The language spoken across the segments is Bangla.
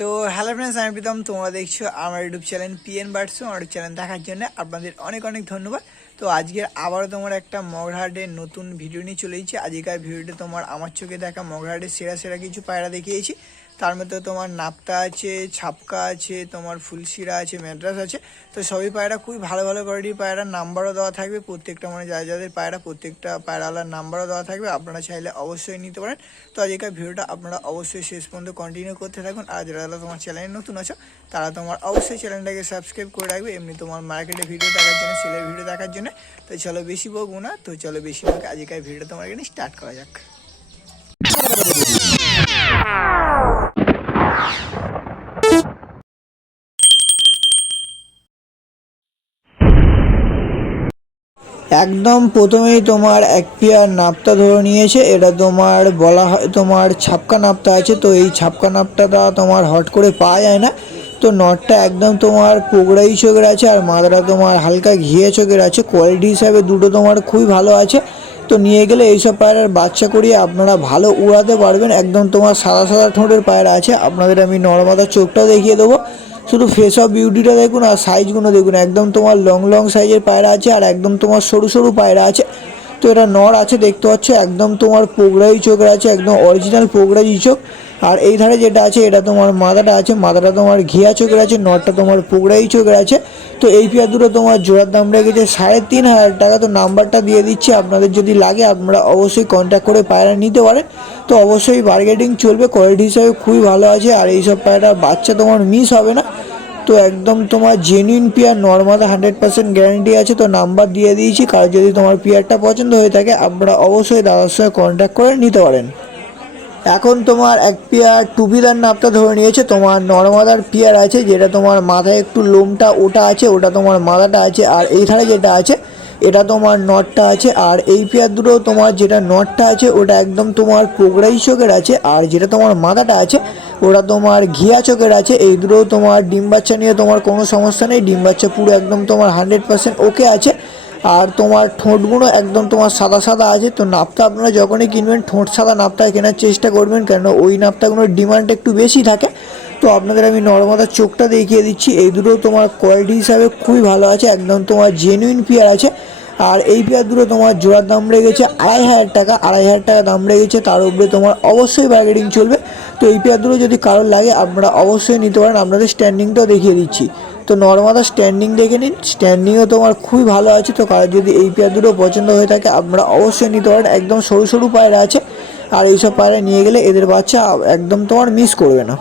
তো হ্যালো ফ্রেন্ডস আমি প্রীতম। তোমরা দেখছ আমার ইউটিউব চ্যানেল পিএন বার্ডসু আমার চ্যানেল দেখার জন্য আপনাদের অনেক অনেক ধন্যবাদ। তো আজকের আবারও তোমার একটা মগরহাটের নতুন ভিডিও নিয়ে চলে এসেছি। আজকের ভিডিওতে তোমার আমার চোখে দেখা মগরহাটের সেরা সেরা কিছু পায়রা দেখিয়েছি। তার মধ্যে তোমার নাপ্তা আছে, ছাপকা আছে, তোমার ফুলশিরা আছে, ম্যাড্রাস আছে। তো সবই পায়রা খুবই ভালো ভালো কোয়ালিটির পায়রার নাম্বারও দেওয়া থাকবে। প্রত্যেকটা মানে যাদের যাদের পায়রা, প্রত্যেকটা পায়রাওয়ালার নাম্বারও দেওয়া থাকবে। আপনারা চাইলে অবশ্যই নিতে পারেন। তো আজকের ভিডিওটা আপনারা অবশ্যই শেষ পর্যন্ত কন্টিনিউ করতে থাকুন। আর যারা তোমার চ্যানেলে নতুন আছো, তারা তোমার অবশ্যই চ্যানেলটাকে সাবস্ক্রাইব করে রাখবে। এমনি তোমার মার্কেটে ভিডিও দেখার জন্য সেলের ভিডিও দেখার জন্য। তো চলো বেশি বকবো না। তো চলো বেশি বকে আজকের ভিডিওটা তোমার এখানে স্টার্ট করা যাক। একদম প্রথমেই তোমার এক পেয়ার নাপতা ধরে নিয়েছে, এটা তোমার বলা হয়, তোমার ছাপকা নাপতা আছে, তো এই ছাপকা নাপতাটা তোমার হট করে পাওয়া যায় না। তো নটটা একদম তোমার পোগড়াই চোখের আছে আর মাদাটা তোমার হালকা ঘিয়ে চোখের আছে। কোয়ালিটি হিসাবে দুটো তোমার খুবই ভালো আছে। তো নিয়ে গেলে এইসব পায়রার বাচ্চা করিয়ে আপনারা ভালো উড়াতে পারবেন। একদম তোমার সাদা সাদা ঠোঁটের পায়রা আছে। আপনাদের আমি নর্মাদার চোখটাও দেখিয়ে দেবো। শুধু ফেস অফ বিউটিটা দেখুন আর সাইজগুলো দেখুন। একদম তোমার লং লং সাইজের পায়রা আছে আর একদম তোমার সরু সরু পায়রা আছে। তো এটা নর আছে, দেখতে পাচ্ছ? একদম তোমার পোগড়াই চোখের আছে, একদম অরিজিনাল পোগড়াই চোখ। আর এই ধারে যেটা আছে, এটা তোমার মাদাটা আছে, মাদাটা তোমার ঘিয়া চোখের আছে নটটা তোমার পোগড়াই চোখের আছে। তো এই পেয়ার দুটো তোমার জোড়ার দাম রেখেছে সাড়ে তিন হাজার টাকা। তো নাম্বারটা দিয়ে দিচ্ছি, আপনাদের যদি লাগে, আপনারা অবশ্যই কন্ট্যাক্ট করে পায়রা নিতে পারেন। তো অবশ্যই বার্গেটিং চলবে কোয়ালিটি হিসাবে খুবই ভালো আছে, আর এইসব পায়রা বাচ্চা তোমার মিস হবে না। তো একদম তোমার genuine pure normal hundred percent guarantee আছে, তো নাম্বার দিয়ে দিয়েছি, কার যদি তোমার পিয়ারটা পছন্দ হয়ে থাকে, আপনারা অবশ্যই দাদার সঙ্গে কন্ট্যাক্ট করে নিতে পারেন। এখন তোমার এক পেয়ার টুপিদার নাপটা ধরে নিয়েছে, তোমার নর্মাদার পেয়ার আছে, যেটা তোমার মাথায় একটু লোমটা ওটা আছে, ওটা তোমার মাথাটা আছে, আর এই ধারে যেটা আছে এটা তোমার নটটা আছে, আর এই পেয়ার দুটো তোমার যেটা নটটা আছে, ওটা একদম তোমার পোগড়াই চোখের আছে, আর যেটা তোমার মাথাটা আছে, ওটা তোমার ঘিয়া চোখের আছে, এই দুটো তোমার ডিম বাচ্চা নিয়ে তোমার কোনো সমস্যা নেই, ডিম বাচ্চা পুরো একদম তোমার হান্ড্রেড পার্সেন্ট ওকে আছে, আর তোমার ঠোঁটগুলো একদম তোমার সাদা সাদা আছে, তো নাপতা আপনারা যখনই কিনবেন, ঠোঁট সাদা নাপতা কেনার চেষ্টা করবেন কেন ওই নাপতাগুলোর ডিমান্ড একটু বেশি থাকে, তো আপনাদের আমি নর্মাদার চোখটা দেখিয়ে দিচ্ছি, এই দুটো তোমার কোয়ালিটি হিসাবে খুবই ভালো আছে, একদম তোমার জেনুইন পিয়ার আছে আর এই পেয়ার দুটো তোমার জোড়ার দাম রেখেছে আড়াই হাজার টাকা, আড়াই হাজার টাকা দাম রেখেছে তার উপরে তোমার অবশ্যই বার্গেটিং চলবে। তো এই পেয়ার দুটো যদি কারোর লাগে, আপনারা অবশ্যই নিতে পারেন। আপনাদের স্ট্যান্ডিংটাও দেখিয়ে দিচ্ছি। তো নর্মাদা স্ট্যান্ডিং দেখে নিন। স্ট্যান্ডিংও তোমার খুবই ভালো আছে। তো কারোর যদি এই পেয়ার দুটো পছন্দ হয়ে থাকে, আপনারা অবশ্যই নিতে পারেন। একদম সরু সরু পায়রা আছে। আর এইসব পায়রা নিয়ে গেলে এদের বাচ্চা একদম তোমার মিস করবে না।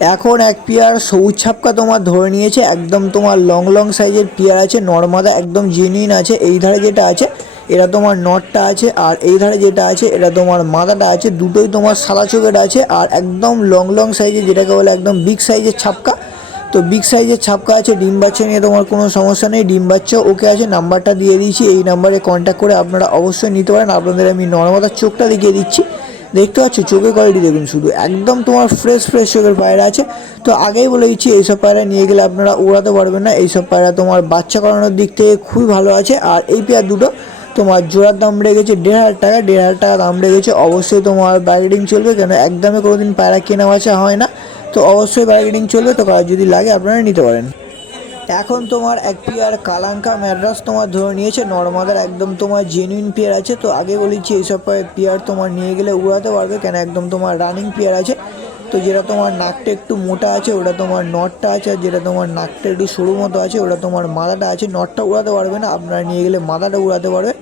এখন এক পেয়ার সবুজ ছাপকা তোমার ধরে নিয়েছে, একদম তোমার লং লং সাইজের পেয়ার আছে, নর্মাদা, একদম জেনুইন আছে, এই ধারে যেটা আছে, এটা তোমার নটটা আছে, আর এই ধারে যেটা আছে, এটা তোমার মাদাটা আছে, দুটোই তোমার সাদা চোখের আছে, আর একদম লং লং সাইজের যেটাকে বলে একদম বিগ সাইজের ছাপকা। তো বিগ সাইজের ছাপকা আছে, ডিম বাচ্চা নিয়ে তোমার কোনো সমস্যা নেই, ডিম বাচ্চা ওকে আছে, নাম্বারটা দিয়ে দিয়েছি, এই নাম্বারে কন্ট্যাক্ট করে আপনারা অবশ্যই নিতে পারেন, আপনাদের আমি নর্মাদার চোখটা দেখিয়ে দিচ্ছি। দেখতে পাচ্ছ, চোখের কোয়ালিটি দেখুন শুধু। একদম তোমার ফ্রেশ ফ্রেশ চোখের পায়রা আছে। তো আগেই বলে দিচ্ছি, এইসব পায়রা নিয়ে গেলে আপনারা উড়াতে পারবেন না। এইসব পায়রা তোমার বাচ্চা করানোর দিক থেকে খুবই ভালো আছে। আর এই পেয়ার দুটো তোমার জোড়ার দাম রেখেছে দেড় হাজার টাকা। দেড় হাজার টাকা দাম রেখেছে। অবশ্যই তোমার বার্গেটিং চলবে, কেন একদমে কোনো দিন পায়রা কেনা বেচা হয় না। তো অবশ্যই বার্গেটিং চলবে। তো যদি লাগে, আপনারা নিতে পারেন। এখন তোমার এক পেয়ার কালাঙ্কা ম্যাড্রাস তোমার ধরে নিয়েছে, নর্মাদার একদম তোমার জেনুইন পেয়ার আছে। তো আগে বলেছি এইসব পেয়ার তোমার নিয়ে গেলে উড়াতে পারবে, কেন একদম তোমার রানিং পেয়ার আছে। তো যেটা তোমার নাকটা একটু মোটা আছে, ওটা তোমার নটটা আছে, আর যেটা তোমার নাকটা একটু সরু মতো আছে, ওটা তোমার মাদাটা আছে নটটা উড়াতে পারবে না। আপনারা নিয়ে গেলে মাদাটা উড়াতে পারবে।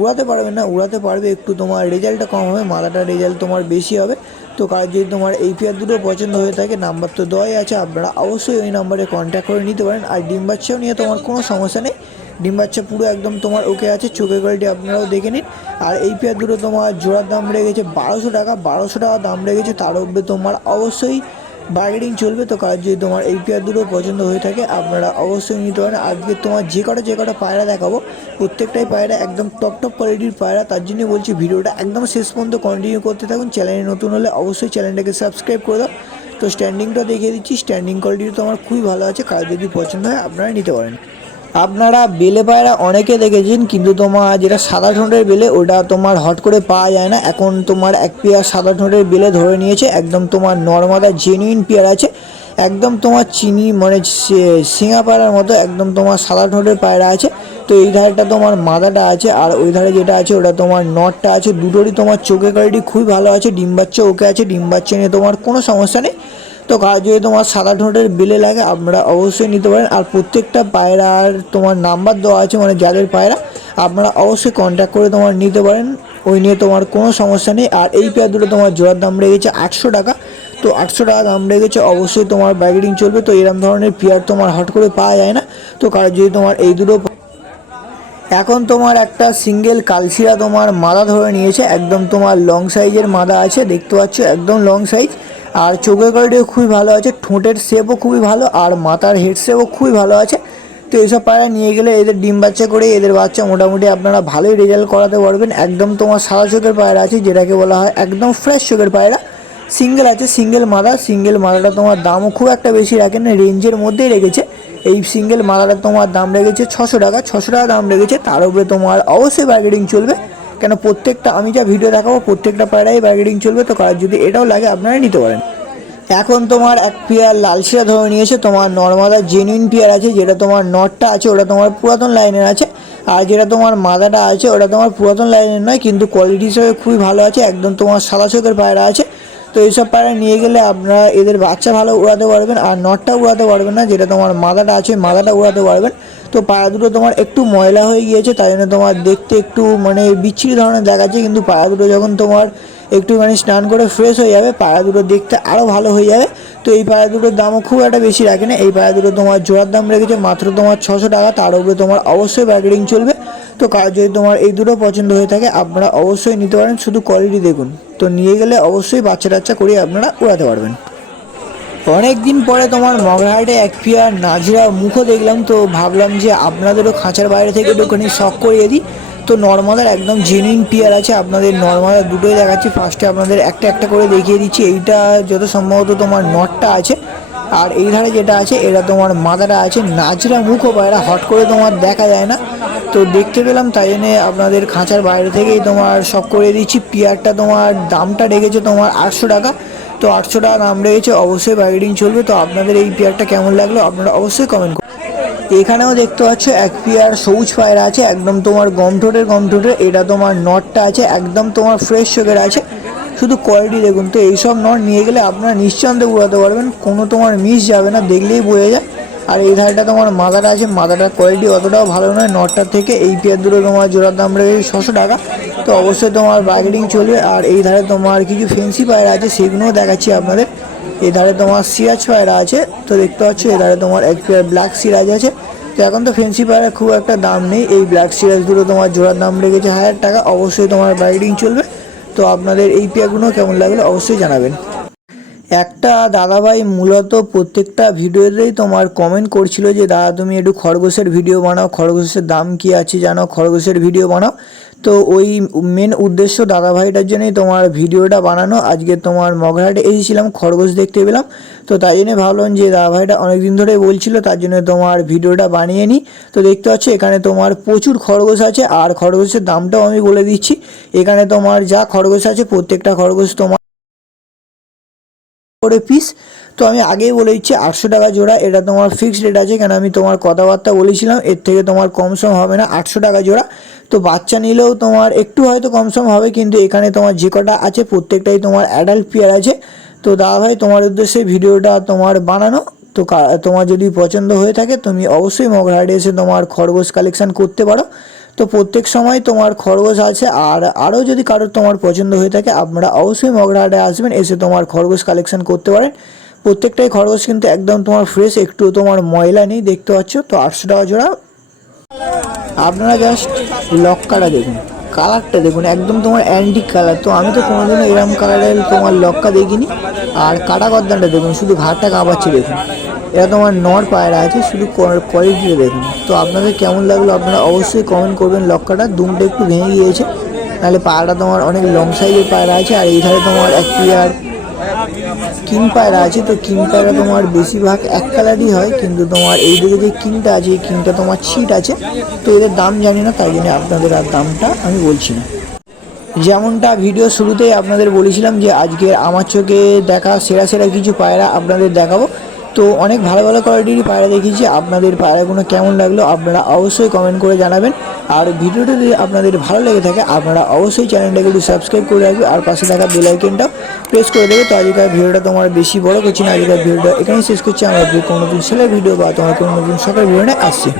উড়াতে পারবে না, উড়াতে পারবে, একটু তোমার রেজাল্টটা কম হবে মাদাটার রেজাল্ট তোমার বেশি হবে। তো কার যদি তোমার এই পেয়ার দুটো পছন্দ হয়ে থাকে নাম্বার তো দেওয়াই আছে, আপনারা অবশ্যই ওই নাম্বারে কন্ট্যাক্ট করে নিতে পারেন। আর ডিম বাচ্চাও নিয়ে তোমার কোনো সমস্যা নেই। ডিম বাচ্চা পুরো একদম তোমার ওকে আছে, চোখের কোয়ালিটি আপনারাও দেখে নিন। আর এই পেয়ার দুটো তোমার জোড়ার দাম রেগেছে বারোশো টাকা। বারোশো টাকা দাম রেগেছে তার উপরে তোমার অবশ্যই বার্গেটিং চলবে তো কারোর যদি তোমার এই পেয়ার দুটো পছন্দ হয়ে থাকে, আপনারা অবশ্যই নিতে পারেন। আজকে তোমার যে কটা যে কটা পায়রা দেখাবো, প্রত্যেকটাই পায়রা একদম টপ টপ কোয়ালিটির পায়রা। তার জন্য বলছি ভিডিওটা একদম শেষ পর্যন্ত কন্টিনিউ করতে থাকুন। চ্যানেলে নতুন হলে অবশ্যই চ্যানেলটাকে সাবস্ক্রাইব করে দাও। তো স্ট্যান্ডিংটা দেখিয়ে দিচ্ছি। স্ট্যান্ডিং কোয়ালিটি তো আমার খুবই ভালো আছে। কাজ যদি পছন্দ হয়, আপনারা নিতে পারেন। আপনারা বেলে পায়রা অনেকে দেখেছেন, কিন্তু তোমার যেটা সাদা ঠোঁটের বেলে, ওটা তোমার হট করে পাওয়া যায় না। এখন তোমার এক পেয়ার সাদা ঠোঁটের বেলে ধরে নিয়েছে, একদম তোমার নর্মাদা জেনুইন পেয়ার আছে। একদম তোমার চিনি মানে সিঙা পায়রার মতো একদম তোমার সাদা ঠোঁটের পায়রা আছে। তো এই ধারেটা তোমার মাদাটা আছে, আর ওই ধারে যেটা আছে, ওটা তোমার নটটা আছে। দুটোরই তোমার চোখের কোয়ালিটি খুবই ভালো আছে, ডিম বাচ্চা ওকে আছে, ডিম বাচ্চা নিয়ে তোমার কোনো সমস্যা নেই। তো কাজ যদি তোমার সাদা ঠোঁটের বিলে লাগে, আপনারা অবশ্যই নিতে পারেন। আর প্রত্যেকটা পায়রার তোমার নাম্বার দেওয়া আছে মানে যাদের পায়রা, আপনারা অবশ্যই কন্ট্যাক্ট করে তোমার নিতে পারেন। ওই নিয়ে তোমার কোনো সমস্যা নেই। আর এই পেয়ার দুটো তোমার জোড়ার দাম রেখেছে আটশো টাকা। তো আটশো টাকা দাম রেখেছে, অবশ্যই তোমার ব্যাগেটিং চলবে। তো এরকম ধরনের পেয়ার তোমার হট করে পাওয়া যায় না। তো কার যদি তোমার এই দুটো এখন তোমার একটা সিঙ্গেল কালশিরা তোমার মাদা ধরে নিয়েছে, একদম তোমার লং সাইজের মাদা আছে, দেখতে পাচ্ছ একদম লং সাইজ আর চোখের কোয়ালিটিও খুবই ভালো আছে, ঠোঁটের শেপও খুবই ভালো, আর মাথার হেড শেপও খুবই ভালো আছে। তো এইসব পায়রা নিয়ে গেলে এদের ডিম বাচ্চা করে এদের বাচ্চা মোটামুটি আপনারা ভালোই রেজাল্ট করাতে পারবেন। একদম তোমার সাদা চোখের পায়রা আছে, যেটাকে বলা হয় একদম ফ্রেশ চোখের পায়রা। সিঙ্গেল আছে সিঙ্গেল মাদা সিঙ্গেল মাদাটা তোমার দামও খুব একটা বেশি রাখেন না রেঞ্জের মধ্যেই রেখেছে। এই সিঙ্গেল মাদাটা তোমার দাম রেখেছে ছশো টাকা ছশো টাকা দাম রেখেছে, তার উপরে তোমার অবশ্যই বার্গেটিং চলবে। কেন প্রত্যেকটা, আমি যা ভিডিও দেখাবো, প্রত্যেকটা পায়রাই বার্গেটিং চলবে, তো কার যদি এটাও লাগে আপনারা নিতে পারেন। এখন তোমার এক পেয়ার লালশিরা ধরে নিয়েছে, তোমার নর্মাদা জেনুইন পেয়ার আছে, যেটা তোমার নটটা আছে, ওটা তোমার পুরাতন লাইনের আছে, আর যেটা তোমার মাদাটা আছে, ওটা তোমার পুরাতন লাইনের নয়, কিন্তু কোয়ালিটি হিসেবে খুবই ভালো আছে, একদম তোমার সাদা চোখের পায়রা আছে তো এইসব পায়রা নিয়ে গেলে আপনারা এদের বাচ্চা ভালো উড়াতে পারবেন আর নটটা উড়াতে পারবেন না, যেটা তোমার মাদাটা আছে মাদাটা উড়াতে পারবেন। তো পায়রা দুটো তোমার একটু ময়লা হয়ে গিয়েছে, তাই জন্য তোমার দেখতে একটু মানে বিচ্ছিরি ধরনের দেখাচ্ছে, কিন্তু পায়রা দুটো যখন তোমার একটু মানে স্নান করে ফ্রেশ হয়ে যাবে পায়রা দুটো দেখতে আরও ভালো হয়ে যাবে। তো এই পায়রা দুটোর দামও খুব একটা বেশি রাখে না, এই পায়রা দুটো তোমার জোড়ার দাম রেখেছে মাত্র তোমার ছশো টাকা, তার উপরে তোমার অবশ্যই বার্গেটিং চলবে। তো কার যদি তোমার এই দুটো পছন্দ হয়ে থাকে, আপনারা অবশ্যই নিতে পারেন, শুধু কোয়ালিটি দেখুন। তো নিয়ে গেলে অবশ্যই বাচ্চা টাচ্চা করে আপনারা উড়াতে পারবেন। অনেক দিন পরে তোমার মগরাহাটে এক পিয়ার নাজরা মুখও দেখলাম, তো ভাবলাম যে আপনাদেরও খাঁচার বাইরে থেকে একটুখানি শখ করিয়ে দিই। তো নর্মাদার একদম জেনুইন পিয়ার আছে, আপনাদের নর্মালের দুটোই দেখাচ্ছি। ফার্স্টে আপনাদের একটা একটা করে দেখিয়ে দিচ্ছি। এইটা যত সম্ভবত তোমার নটটা আছে আর এই ধারে যেটা আছে এটা তোমার মাদাটা আছে, নাজরা মুখও পায়রা, হট করে তোমার দেখা যায় না। তো দেখতে পেলাম, তাই জন্যে আপনাদের খাঁচার বাইরে থেকেই তোমার সব করে দিচ্ছি। পেয়ারটা তোমার দামটা রেখেছে তোমার আটশো টাকা। তো আটশো টাকা দাম রেখেছে, অবশ্যই বার্গেটিং চলবে। তো আপনাদের এই পেয়ারটা কেমন লাগল, আপনারা অবশ্যই কমেন্ট করুন। এখানেও দেখতে পাচ্ছ, এক পিয়ার সবুজ পায়রা আছে, একদম তোমার গম ঠোঁটের গম ঠোঁটের, এটা তোমার নটটা আছে, একদম তোমার ফ্রেশ চোখের আছে। শুধু কোয়ালিটি দেখুন তো, এইসব নট নিয়ে গেলে আপনারা নিশ্চন্তে উড়াতে পারবেন। কোনো তোমার মিস যাবে না, দেখলেই বোঝা যায়। আর এই ধারটা তোমার মাদাটা আছে মাদাটার কোয়ালিটি অতটাও ভালো নয়। নটটার থেকে এই পেয়ার দুটো তোমার জোড়ার দাম রেখে ছশো টাকা। তো অবশ্যই তোমার বার্গেটিং চলবে। আর এই ধারে তোমার কিছু ফেন্সি পায়রা আছে, সেগুলোও দেখাচ্ছি আপনাদের। এই ধারে তোমার সিরাজ পায়রা আছে, তো দেখতে পাচ্ছ, এই ধারে তোমার এক পেয়ার ব্ল্যাক সিরাজ আছে। তো এখন তো ফেন্সি পায়রা খুব একটা দাম নেই। এই ব্ল্যাক সিরাজ দুটো তোমার জোড়ার দাম রেখেছে হাজার টাকা। অবশ্যই তোমার বার্গেটিং চলবে। তো আপনাদের এই পেয়ারগুলো কেমন লাগল অবশ্যই জানাবেন। একটা দাদাভাই মূলত প্রত্যেকটা ভিডিওতেই তোমার কমেন্ট করছিল যে, দাদা, তুমি একটু খরগোশের ভিডিও বানাও। খরগোশের দাম কি আছে জানো? খরগোশের ভিডিও বানাও। তো ওই মেন উদ্দেশ্য দাদাভাইটার জন্যই তোমার ভিডিওটা বানানো। আজকে তোমার মগরাহাটে এসেছিলাম, খরগোশ দেখতে পেলাম। তো তাই জন্য ভাবলাম যে দাদাভাইটা অনেক দিন ধরে বলছিল, তার জন্য তোমার ভিডিওটা বানিয়ে নিই। তো দেখতে পাচ্ছ, এখানে তোমার প্রচুর খরগোশ আছে, আর খরগোশের দামটাও আমি বলে দিচ্ছি। এখানে তোমার যা খরগোশ আছে, প্রত্যেকটা খরগোশ তোমার করে পিস তো আমি আগেই বলে দিচ্ছি, আটশো টাকা জোড়া, এটা তোমার ফিক্সড রেট আছে। কেন আমি তোমার কথাবার্তা বলেছিলাম, এর থেকে তোমার কম সম হবে না আটশো টাকা জোড়া। তো বাচ্চা নিলেও তোমার একটু হয়তো কম সম হবে, কিন্তু এখানে তোমার যে কটা আছে, প্রত্যেকটাই তোমার অ্যাডাল্ট পেয়ার আছে। তো দাদা ভাই তোমার উদ্দেশ্যে ভিডিওটা তোমার বানানো। তো তোমার যদি পছন্দ হয়ে থাকে, তুমি অবশ্যই মগরাহাটে এসে তোমার খরগোশ কালেকশান করতে পারো। তো প্রত্যেক সময় তোমার খরগোশ আছে, আর আরও যদি কারোর তোমার পছন্দ হয়ে থাকে, আপনারা অবশ্যই মগরাহাটে আসবেন, এসে তোমার খরগোশ কালেকশন করতে পারেন। প্রত্যেকটাই খরগোশ কিন্তু একদম তোমার ফ্রেশ একটু তোমার ময়লা নেই, দেখতে পাচ্ছ? তো আটশো টাকা জোড়া। আপনারা জাস্ট লক্কাটা দেখুন কালারটা দেখুন, একদম তোমার অ্যান্টিক কালার তো আমি তো কোনোদিনও এরম কালারের তোমার লক্কা দেখিনি। আর কাটা গদ্দানটা দেখুন, শুধু ঘাটটা কাঁপাচ্ছে দেখুন। এটা তোমার নর পায়রা আছে, শুধু কোয়ালিটিটা দেখুন। তো আপনাদের কেমন লাগল আপনারা অবশ্যই কমেন্ট করবেন লক্কাটা দুমটা একটু ভেঙে গিয়েছে, নাহলে পায়রাটা তোমার অনেক লং সাইজের পায়রা আছে, আর এই ধারে তোমার এক পেয়ার কিং পায়রা আছে, তো কিং পায়রা তোমার বেশিরভাগ এক কালারই হয়, কিন্তু তোমার এই দিকে যে কিংটা আছে, এই কিংটা তোমার ছিট আছে। তো এদের দাম জানি না, তাই জন্য আপনাদের আর দামটা আমি বলছি না। যেমনটা ভিডিও শুরুতেই আপনাদের বলেছিলাম যে আজকে আমার চোখে দেখা সেরা সেরা কিছু পায়রা আপনাদের দেখাবো তো অনেক ভালো ভালো কোয়ালিটির পায়রা দেখিয়েছি। আপনাদের পায়রাগুলো কেমন লাগল আপনারা অবশ্যই কমেন্ট করে জানাবেন। আর ভিডিওটা যদি আপনাদের ভালো লেগে থাকে, আপনারা অবশ্যই চ্যানেলটাকে একটু সাবস্ক্রাইব করে রাখবে আর পাশে থাকা বেল আইকনটাও প্রেস করে দেবে। তো আজকের ভিডিওটা তোমার বেশি বড় করছি না। আজকের ভিডিওটা এখানেই শেষ করছি। আমরা কোনো নতুন ছেলের ভিডিও বা তোমার কোনো নতুন সকাল ভিডিও নিয়ে আসছি।